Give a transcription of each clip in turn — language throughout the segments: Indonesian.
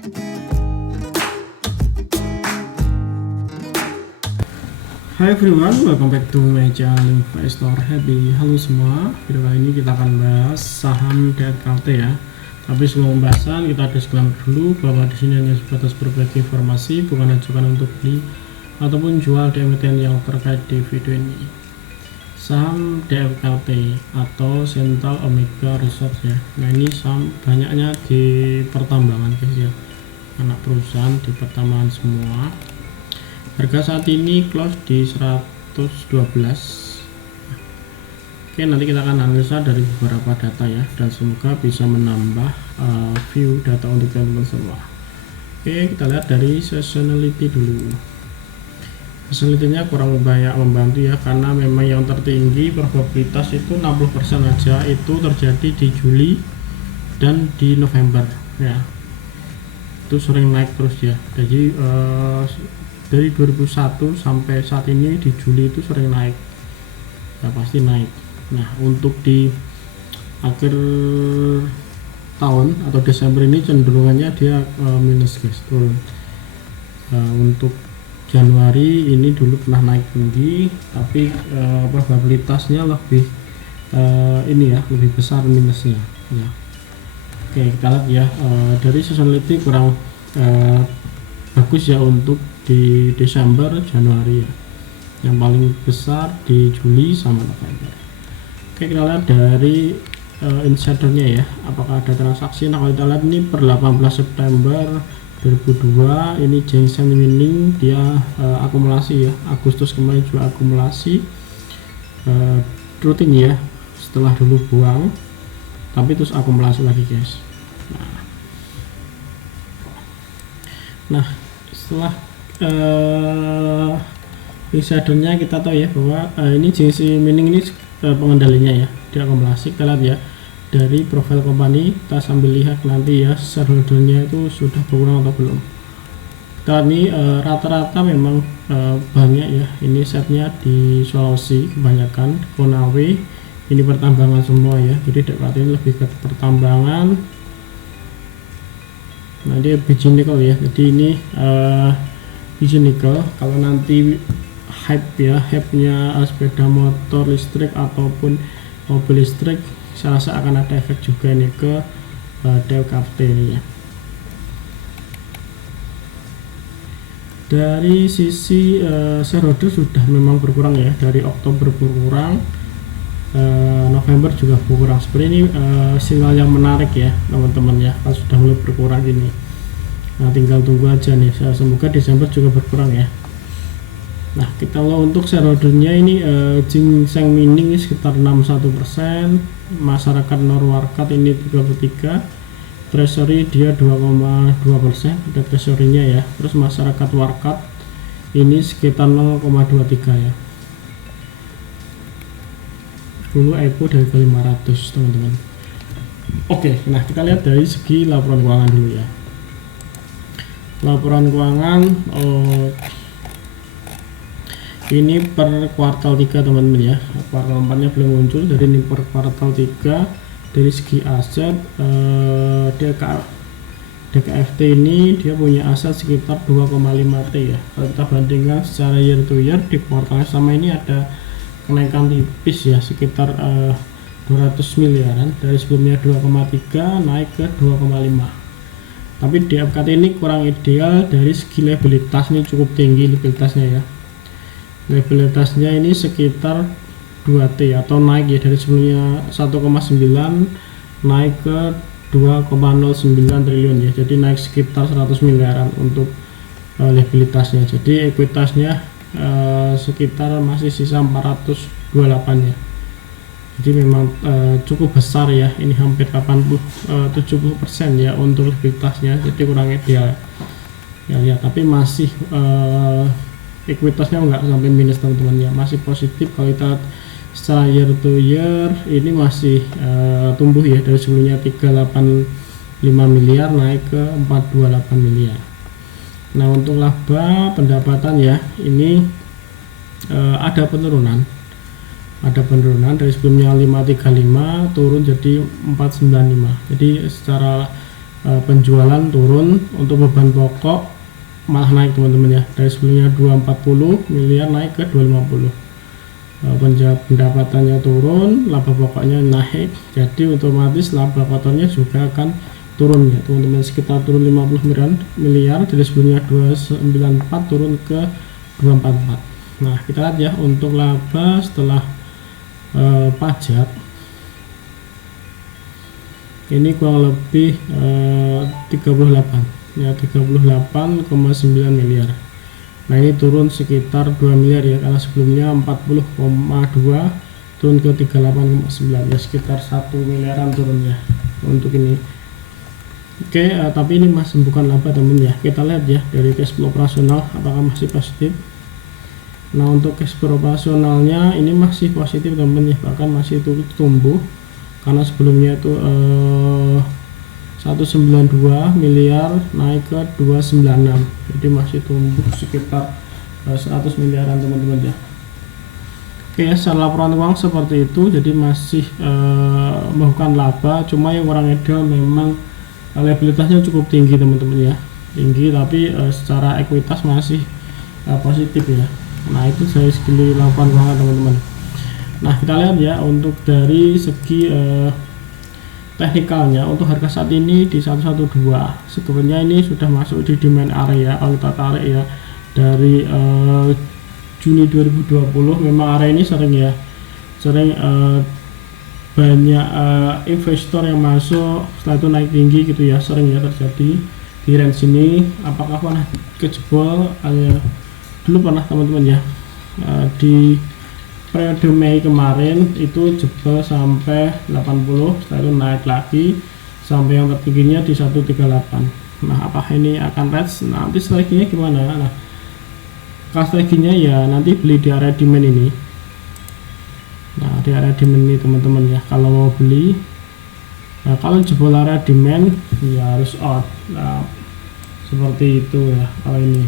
Hai everyone, welcome back to my channel Investor Happy. Halo semua, video kali ini kita akan bahas saham DLKT ya. Tapi sebelum pembahasan kita disclaimer dulu bahwa di sini hanya sebatas berbagi informasi, bukan ajukan untuk beli ataupun jual di emiten yang terkait di video ini. Saham DLKT atau Central Omega Resource ya. Nah ini saham banyaknya di pertambangan guys ya, anak perusahaan di pertambangan semua. Harga saat ini close di 112. Oke, nanti kita akan analisa dari beberapa data ya, dan semoga bisa menambah view data untuk teman-teman semua. Oke, kita lihat dari seasonality dulu. Seasonality-nya kurang banyak membantu ya, karena memang yang tertinggi probabilitas itu 60% aja itu terjadi di Juli dan di November ya. Itu sering naik terus ya. Jadi dari 2001 sampai saat ini di Juli itu sering naik ya, pasti naik. Nah untuk di akhir tahun atau Desember ini cenderungannya dia minus guys, turun. Untuk Januari ini dulu pernah naik tinggi, tapi probabilitasnya lebih ini ya, lebih besar minusnya ya. Oke, kita lihat ya, dari seasonality kurang bagus ya untuk di Desember, Januari ya. Yang paling besar di Juli sama November. Oke, kita lihat dari insidernya ya, apakah ada transaksi. Nah kalau kita lihat ini per 18 September 2002 ini Jeng Seng Mining dia akumulasi ya, Agustus kemarin juga akumulasi rutin ya, setelah dulu buang tapi terus akumulasi lagi guys. Nah setelah insidernya kita tahu ya bahwa ini Jeng Seng Mining ini pengendalinya ya, dia akumulasi. Kita lihat ya dari profil company, kita sambil lihat nanti ya shareholdernya itu sudah berkurang atau belum. Kita lihat ini rata-rata memang banyak ya, ini setnya di Sulawesi kebanyakan, Konawe ini pertambangan semua ya, jadi DLKT ini lebih ke pertambangan. Nah dia biji nikel ya, jadi ini biji nikel. Kalau nanti hype ya, hype-nya sepeda motor listrik ataupun mobil listrik, saya rasa akan ada efek juga nih ke DLKT ini ya. Dari sisi shareholder sudah memang berkurang ya, dari Oktober berkurang, November juga berkurang. Seperti ini sinyal yang menarik ya teman-teman ya, kalau sudah mulai berkurang ini. Nah tinggal tunggu aja nih, semoga Desember juga berkurang ya. Nah kita lo untuk shareholdernya ini Jeng Seng Mining sekitar 61%, masyarakat Norwarkat ini 33%, treasury dia 2,2%, ada treasury-nya ya. Terus masyarakat Warkat ini sekitar 0,23 ya. Dulu EPO dari 500 teman-teman. Oke, nah kita lihat dari segi laporan keuangan dulu ya. Laporan keuangan ini per kuartal 3 teman-teman ya, kuartal 4 nya belum muncul, dari ini per kuartal 3. Dari segi aset DKFT ini dia punya aset sekitar 2,5 T ya. Kalau kita bandingkan secara year to year di kuartal sama ini ada kenaikan tipis ya, sekitar 200 miliaran, dari sebelumnya 2,3 naik ke 2,5. tapi DLKT ini kurang ideal dari segi liabilitas, ini cukup tinggi liabilitasnya ya. Liabilitasnya ini sekitar 2T atau naik ya, dari sebelumnya 1,9 naik ke 2,09 triliun ya, jadi naik sekitar 100 miliaran untuk liabilitasnya. Jadi ekuitasnya sekitar masih sisa 428 ya, jadi memang cukup besar ya, ini hampir 70% ya untuk likuiditasnya, jadi kurang ideal ya, tapi masih ekuitasnya enggak sampai minus teman-teman ya, masih positif. Kalau kita secara year to year ini masih tumbuh ya, dari sebelumnya 385 miliar naik ke 428 miliar. Nah untuk laba pendapatan ya, ini ada penurunan dari sebelumnya 535 turun jadi 495, jadi secara penjualan turun, untuk beban pokok malah naik teman-teman ya, dari sebelumnya 240 miliar naik ke 250. Pendapatannya turun, laba pokoknya naik, jadi otomatis laba kotornya juga akan turun ya teman-teman, sekitar turun 50 miliar dari sebelumnya 294 turun ke 244. Nah kita lihat ya untuk laba setelah pajak ini kurang lebih 38 ya, 38,9 miliar. Nah ini turun sekitar 2 miliar ya, karena sebelumnya 40,2 turun ke 38,9 ya, sekitar 1 miliaran turun ya untuk ini. Oke, tapi ini masih bukan laba teman ya. Kita lihat ya dari cash flow operasional apakah masih positif. Nah untuk cash flow operasionalnya ini masih positif teman ya, bahkan masih tumbuh karena sebelumnya itu 192 miliar naik ke 296, jadi masih tumbuh sekitar 100 miliaran teman-teman ya. Oke ya, secara laporan uang seperti itu, jadi masih bukan laba, cuma yang kurang ideal memang liabilitasnya cukup tinggi teman-teman ya, tinggi, tapi secara ekuitas masih positif ya. Nah itu dari segi laporan keuangan teman-teman. Nah kita lihat ya untuk dari segi teknikalnya, untuk harga saat ini di 112 sebenarnya ini sudah masuk di demand area. Kalau kita tarik ya dari Juni 2020 memang area ini sering banyak investor yang masuk, setelah itu naik tinggi gitu ya, sering ya terjadi di range ini. Apakah pernah kejebol? Dulu pernah teman-teman ya, di periode Mei kemarin itu jebol sampai 80, setelah itu naik lagi sampai yang tertingginya di 138. Nah apakah ini akan range? Nanti strateginya gimana? Nah strateginya ya nanti beli di area demand ini. Nah di area demand ini teman-teman ya, kalau mau beli, nah kalau jebol area demand ya harus out. Nah seperti itu ya kalau ini.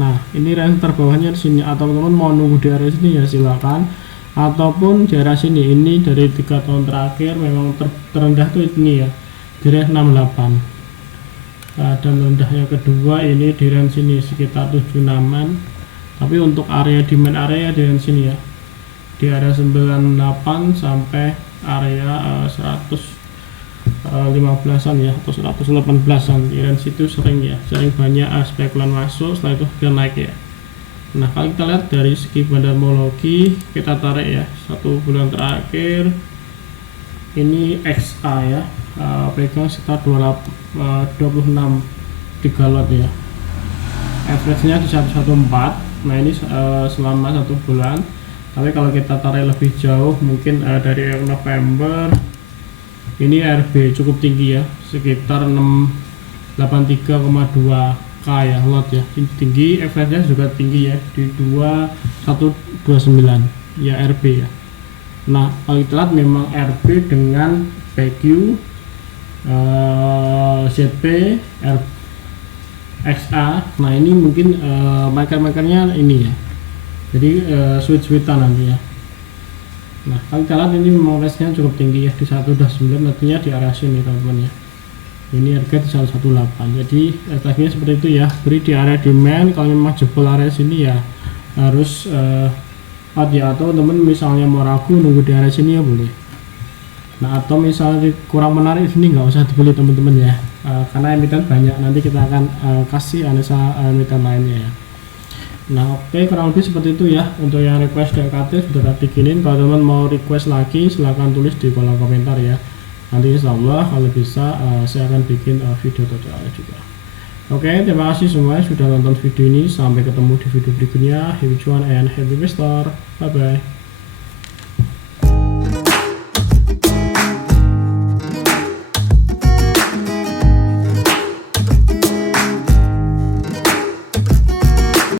Nah ini range terbawahnya di sini, atau teman-teman mau nunggu di area sini ya silakan, ataupun di area sini. Ini dari 3 tahun terakhir memang terendah tuh ini ya di range 68. Nah, dan rendahnya kedua ini di range sini sekitar 76an, tapi untuk area demand area di range sini ya, di area 98 sampai area 115an ya, atau 118an. Di range itu sering banyak spekulan masuk, setelah itu dia naik ya. Nah kalau kita lihat dari segi bandamologi, kita tarik ya 1 bulan terakhir ini XA ya, pegang sekitar 26 3 lot ya, average nya di 114. Nah ini selama 1 bulan, tapi kalau kita tarik lebih jauh mungkin dari November ini RB cukup tinggi ya, sekitar 683,2k ya lot ya, tinggi. average-nya juga tinggi ya di 2129 ya RB ya. Nah kalau kita lihat memang RB dengan PQ, ZP, XA, nah ini mungkin marker-markernya ini ya, jadi switch-switchan nanti ya. Nah kalau kita lihat ini memang range-nya cukup tinggi ya di 129, artinya di area sini teman-teman ya. Ini harga di 118, jadi strateginya seperti itu ya, beri di area demand. Kalau memang jebol area sini ya harus out ya, atau teman misalnya mau ragu nunggu di area sini ya boleh. Nah atau misalnya kurang menarik sini nggak usah dibeli teman-teman ya, karena emiten banyak, nanti kita akan kasih analisa emiten lainnya ya. Nah oke, kurang lebih seperti itu ya untuk yang request DKT sudah tak bikinin. Kalau teman mau request lagi silahkan tulis di kolom komentar ya, nanti insyaallah kalau bisa saya akan bikin video tutorialnya juga. Oke, terima kasih semuanya sudah nonton video ini, sampai ketemu di video berikutnya. Happy cuan and happy investor, bye bye.